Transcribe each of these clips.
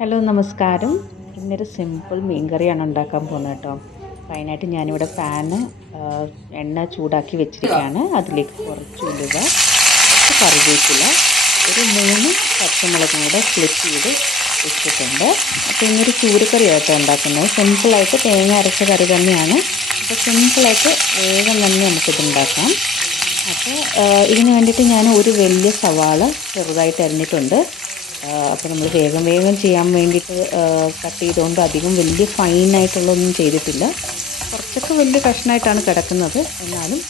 Hello നമസ്കാരം. ഇന്നൊരു simple മീൻ കറിയാണ് ഉണ്ടാക്കാൻ പോകുന്നത് കേട്ടോ. അപ്പോൾ അതിനായിട്ട് ഞാനിവിടെ പാന് എണ്ണ ചൂടാക്കി വെച്ചിരിക്കുകയാണ്. അതിലേക്ക് കുറച്ച് ഉലുവ, കുറച്ച് കറിവേപ്പില, ഒരു 3 പച്ചമുളകും കൂടെ സ്പ്ലിറ്റ് ചെയ്ത് വെച്ചിട്ടുണ്ട്. അപ്പോൾ ഇന്നൊരു ചൂടുകറിയായിട്ടോ ഉണ്ടാക്കുന്നത്. സിമ്പിളായിട്ട് തേങ്ങ അരച്ച കറി തന്നെയാണ്. അപ്പോൾ സിമ്പിളായിട്ട് വേഗം തന്നെ നമുക്കിത് ഉണ്ടാക്കാം. അപ്പോൾ ഇതിന് വേണ്ടിയിട്ട് ഞാൻ ഒരു വലിയ സവാള ചെറുതായിട്ട് അരിഞ്ഞിട്ടുണ്ട്. അപ്പോൾ നമ്മൾ വേഗം ചെയ്യാൻ വേണ്ടിയിട്ട് കട്ട് ചെയ്തുകൊണ്ട് അധികം വലിയ ഫൈനായിട്ടുള്ളതൊന്നും ചെയ്തിട്ടില്ല. കുറച്ചൊക്കെ വലിയ കഷ്ണമായിട്ടാണ് കിടക്കുന്നത്. എന്നാലും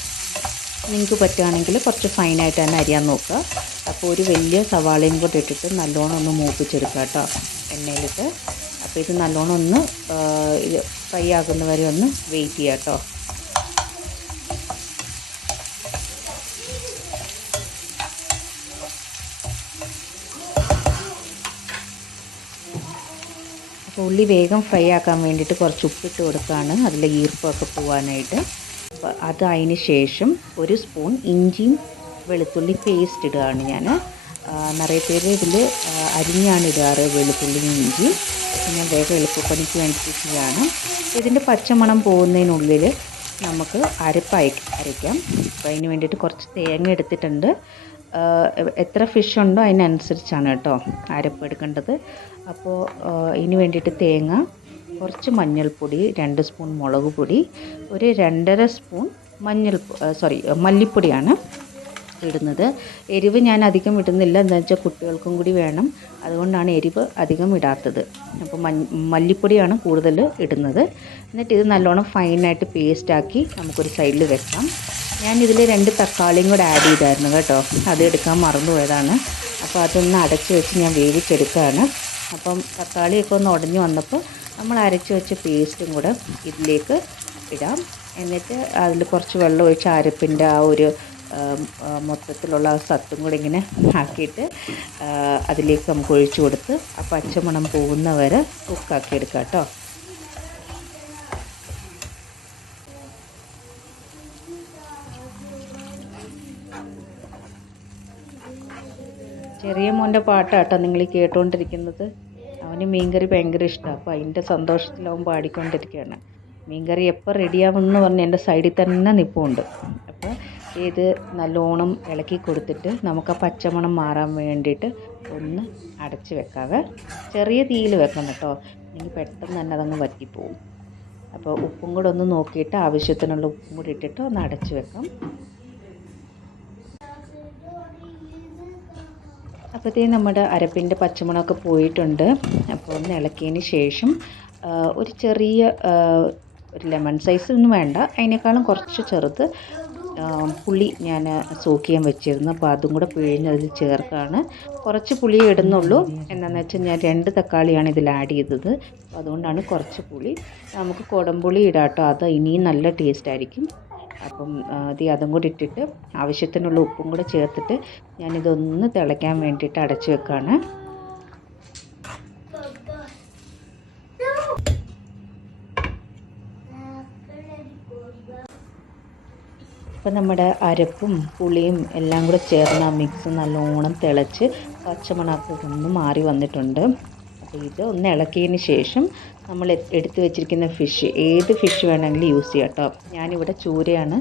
നിങ്ങൾക്ക് പറ്റുകയാണെങ്കിൽ കുറച്ച് ഫൈനായിട്ട് തന്നെ അരിയാൻ നോക്കുക. അപ്പോൾ ഒരു വലിയ സവാളയും കൂടെ ഇട്ടിട്ട് നല്ലോണം ഒന്ന് മൂപ്പിച്ചെടുക്കുക കേട്ടോ എണ്ണയിലിട്ട്. അപ്പോൾ ഇത് നല്ലോണം ഒന്ന് ഫ്രൈ ആകുന്നവരെ ഒന്ന് വെയിറ്റ് ചെയ്യുക കേട്ടോ. അപ്പോൾ ഉള്ളി വേഗം ഫ്രൈ ആക്കാൻ വേണ്ടിയിട്ട് കുറച്ച് ഉപ്പിട്ട് കൊടുക്കുകയാണ്, അതിലെ ഈർപ്പമൊക്കെ പോകാനായിട്ട്. അപ്പോൾ അത് അതിന് ശേഷം ഒരു സ്പൂൺ ഇഞ്ചിയും വെളുത്തുള്ളി പേസ്റ്റ് ഇടുകയാണ് ഞാൻ. നിറയെ പേര് ഇതിൽ അരിഞ്ഞാണ് ഇടാറ് വെളുത്തുള്ളി ഇഞ്ചി. ഞാൻ വേഗം എളുപ്പപ്പണിക്ക് വേണ്ടിയിട്ട് ചെയ്യുകയാണ്. ഇതിൻ്റെ പച്ചമണം പോകുന്നതിനുള്ളിൽ നമുക്ക് അരയ്ക്കാം. അപ്പോൾ അതിന് വേണ്ടിയിട്ട് കുറച്ച് തേങ്ങ എടുത്തിട്ടുണ്ട്. എത്ര ഫിഷ് ഉണ്ടോ അതിനനുസരിച്ചാണ് കേട്ടോ അരപ്പ് എടുക്കേണ്ടത്. അപ്പോൾ ഇതിന് വേണ്ടിയിട്ട് തേങ്ങ, കുറച്ച് മഞ്ഞൾപ്പൊടി, 2 സ്പൂൺ മുളക് പൊടി, ഒരു 2.5 സ്പൂൺ മല്ലിപ്പൊടിയാണ് ഇടുന്നത്. എരിവ് ഞാൻ അധികം ഇടുന്നില്ല, എന്താ വെച്ചാൽ കുട്ടികൾക്കും കൂടി വേണം, അതുകൊണ്ടാണ് എരിവ് അധികം ഇടാത്തത്. അപ്പോൾ മല്ലിപ്പൊടിയാണ് കൂടുതൽ ഇടുന്നത്. എന്നിട്ട് ഇത് നല്ലോണം ഫൈനായിട്ട് പേസ്റ്റാക്കി നമുക്കൊരു സൈഡിൽ വെക്കാം. ഞാനിതിൽ 2 തക്കാളിയും കൂടെ ആഡ് ചെയ്തായിരുന്നു കേട്ടോ, അത് എടുക്കാൻ മറന്നുപോയതാണ്. അപ്പോൾ അതൊന്ന് അടച്ച് വെച്ച് ഞാൻ വേവിച്ചെടുക്കുകയാണ്. അപ്പം തക്കാളിയൊക്കെ ഒന്ന് ഉടഞ്ഞ് വന്നപ്പോൾ നമ്മൾ അരച്ച് വെച്ച പേസ്റ്റും കൂടെ ഇതിലേക്ക് ഇടാം. എന്നിട്ട് അതിൽ കുറച്ച് വെള്ളം ഒഴിച്ച് അരപ്പിൻ്റെ ആ ഒരു മൊത്തത്തിലുള്ള സത്തും കൂടെ ഇങ്ങനെ ആക്കിയിട്ട് അതിലേക്ക് നമുക്ക് ഒഴിച്ചു കൊടുത്ത് ആ പച്ചമണം പോകുന്നവരെ കുക്കാക്കി എടുക്കാം കേട്ടോ. ചെറിയ മോൻ്റെ പാട്ടാട്ടോ നിങ്ങൾ കേട്ടുകൊണ്ടിരിക്കുന്നത്. അവന് മീൻകറി ഭയങ്കര ഇഷ്ടമാണ്. അപ്പോൾ അതിൻ്റെ സന്തോഷത്തിലവൻ പാടിക്കൊണ്ടിരിക്കുകയാണ്. മീൻകറി എപ്പോൾ റെഡിയാവുമെന്ന് പറഞ്ഞ് എൻ്റെ സൈഡിൽ തന്നെ നിൽപ്പുണ്ട്. അപ്പോൾ ഇത് നല്ലോണം ഇളക്കി കൊടുത്തിട്ട് നമുക്ക് ആ പച്ചമണം മാറാൻ വേണ്ടിയിട്ട് ഒന്ന് അടച്ച് വെക്കാവേ. ചെറിയ തീയിൽ വെക്കണം കേട്ടോ, എനിക്ക് പെട്ടെന്ന് തന്നെ അതങ്ങ് വറ്റിപ്പോവും. അപ്പോൾ ഉപ്പും കൂടെ ഒന്ന് നോക്കിയിട്ട് ആവശ്യത്തിനുള്ള ഉപ്പും കൂടി ഇട്ടിട്ട് ഒന്ന് അടച്ച് വെക്കാം. അപ്പോഴത്തേക്കും നമ്മുടെ അരപ്പിൻ്റെ പച്ചമണമൊക്കെ പോയിട്ടുണ്ട്. അപ്പോൾ ഒന്ന് ഇളക്കിയതിന് ശേഷം ഒരു ചെറിയ ഒരു ലെമൺ സൈസ് ഒന്നും വേണ്ട, അതിനേക്കാളും കുറച്ച് ചെറുത് പുളി ഞാൻ സോക്ക് ചെയ്യാൻ വെച്ചിരുന്നു. അപ്പോൾ അതും കൂടെ പിഴിഞ്ഞ് അതിൽ ചേർക്കുകയാണ്. കുറച്ച് പുളി ഇടുന്നുള്ളൂ. എന്താണെന്ന് വെച്ചാൽ ഞാൻ 2 തക്കാളിയാണ് ഇതിൽ ആഡ് ചെയ്തത്. അപ്പോൾ അതുകൊണ്ടാണ് കുറച്ച് പുളി. നമുക്ക് കുടംപുളി ഇടാം കേട്ടോ, അത് ഇനിയും നല്ല ടേസ്റ്റ് ആയിരിക്കും. അപ്പം അതും കൂടി ഇട്ടിട്ട് ആവശ്യത്തിനുള്ള ഉപ്പും കൂടെ ചേർത്തിട്ട് ഞാനിതൊന്ന് തിളയ്ക്കാൻ വേണ്ടിയിട്ട് അടച്ചു വെക്കുകയാണ്. അപ്പം നമ്മുടെ അരപ്പും പുളിയും എല്ലാം കൂടെ ചേർന്ന മിക്സ് നല്ലോണം തിളച്ച് പച്ചമണമൊക്കെ ഒന്ന് മാറി വന്നിട്ടുണ്ട്. അപ്പോൾ ഇത് ഒന്ന് ഇളക്കിയതിന് ശേഷം നമ്മൾ എടുത്ത് വെച്ചിരിക്കുന്ന ഫിഷ്, ഏത് ഫിഷ് വേണമെങ്കിലും യൂസ് ചെയ്യാം കേട്ടോ. ഞാനിവിടെ ചൂരയാണ്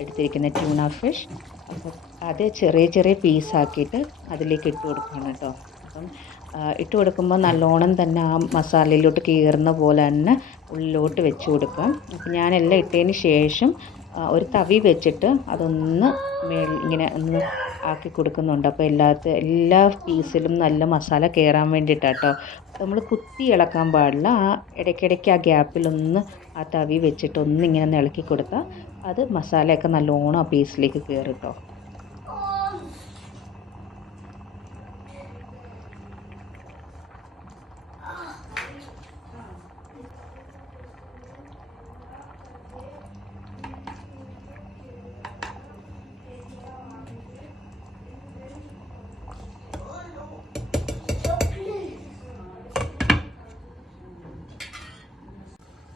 എടുത്തിരിക്കുന്നത്, ട്യൂണ ഫിഷ്. അപ്പോൾ അത് ചെറിയ പീസാക്കിയിട്ട് അതിലേക്ക് ഇട്ട് കൊടുക്കണം കേട്ടോ. അപ്പം ഇട്ട് കൊടുക്കുമ്പോൾ നല്ലോണം തന്നെ ആ മസാലയിലോട്ട് കയറുന്ന പോലെ തന്നെ ഉള്ളിലോട്ട് വെച്ച് കൊടുക്കാം. അപ്പോൾ ഞാനെല്ലാം ഇട്ടതിന് ശേഷം ഒരു തവി വെച്ചിട്ട് അതൊന്ന് ഇങ്ങനെ ഒന്ന് ആക്കി കൊടുക്കുന്നുണ്ട്. അപ്പോൾ എല്ലാ പീസിലും നല്ല മസാല കയറാൻ വേണ്ടിയിട്ടാണ് കേട്ടോ. നമ്മൾ കുത്തി ഇളക്കാൻ പാടില്ല. ആ ഇടയ്ക്കിടയ്ക്ക് ആ ഗ്യാപ്പിലൊന്ന് ആ തവി വെച്ചിട്ട് ഒന്നിങ്ങനെ ഇളക്കി കൊടുത്താൽ അത് മസാലയൊക്കെ നല്ലോണം ആ പീസിലേക്ക് കയറും കേട്ടോ.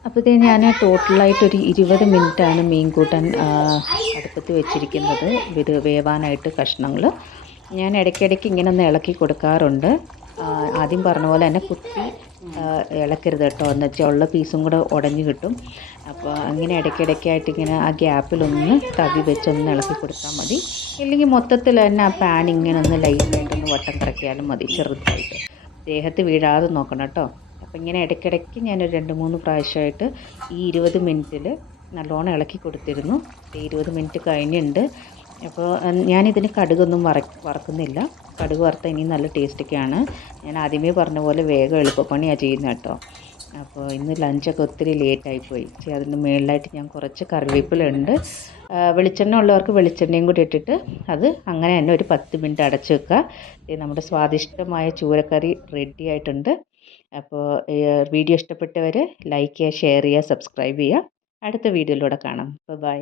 അപ്പോഴത്തേക്ക് ഞാൻ ടോട്ടലായിട്ടൊരു 20 മിനിറ്റാണ് മീൻ കൂട്ടാൻ അടുപ്പത്ത് വെച്ചിരിക്കുന്നത്, ഇത് വേവാനായിട്ട് കഷ്ണങ്ങൾ. ഞാൻ ഇടയ്ക്കിടയ്ക്ക് ഇങ്ങനെ ഒന്ന് ഇളക്കി കൊടുക്കാറുണ്ട്. ആദ്യം പറഞ്ഞ പോലെ തന്നെ കുത്തി ഇളക്കരുത് കേട്ടോ, എന്ന് വെച്ചാൽ ഉള്ള പീസും കൂടെ ഉടഞ്ഞു കിട്ടും. അപ്പോൾ അങ്ങനെ ഇടയ്ക്കിടയ്ക്കായിട്ട് ഇങ്ങനെ ആ ഗ്യാപ്പിലൊന്ന് തവി വെച്ചൊന്ന് ഇളക്കി കൊടുത്താൽ മതി. ഇല്ലെങ്കിൽ മൊത്തത്തിൽ തന്നെ ആ പാൻ ഇങ്ങനെ ഒന്ന് ലൈറ്റായിട്ടൊന്ന് വട്ടം കറക്കിയാലും മതി, ചെറുതായിട്ട്. ദേഹത്ത് വീഴാതെ നോക്കണം കേട്ടോ. അപ്പോൾ ഇങ്ങനെ ഇടയ്ക്കിടയ്ക്ക് ഞാനൊരു 2-3 പ്രാവശ്യമായിട്ട് ഈ 20 മിനിറ്റിൽ നല്ലോണം ഇളക്കി കൊടുത്തിരുന്നു. 20 മിനിറ്റ് കഴിഞ്ഞിട്ടുണ്ട്. അപ്പോൾ ഞാനിതിന് കടുകൊന്നും വറക്കുന്നില്ല. കടുക് വറുത്താൽ ഇനി നല്ല ടേസ്റ്റൊക്കെയാണ്. ഞാൻ ആദ്യമേ പറഞ്ഞ പോലെ വേഗം എളുപ്പപ്പണിയാണ് ചെയ്യുന്നത് കേട്ടോ. അപ്പോൾ ഇന്ന് ലഞ്ചൊക്കെ ഒത്തിരി ലേറ്റായിപ്പോയി. അതിന് മുകളിലായിട്ട് ഞാൻ കുറച്ച് കറിവേപ്പിലുണ്ട്. വെളിച്ചെണ്ണ ഉള്ളവർക്ക് വെളിച്ചെണ്ണയും കൂടി ഇട്ടിട്ട് അത് അങ്ങനെ തന്നെ ഒരു 10 മിനിറ്റ് അടച്ച് വെക്കുക. നമ്മുടെ സ്വാദിഷ്ടമായ ചൂരക്കറി റെഡി ആയിട്ടുണ്ട്. അപ്പോൾ വീഡിയോ ഇഷ്ടപ്പെട്ടവർ ലൈക്ക് ചെയ്യുക, ഷെയർ ചെയ്യുക, സബ്സ്ക്രൈബ് ചെയ്യുക. അടുത്ത വീഡിയോയിലൂടെ കാണാം. ബൈ.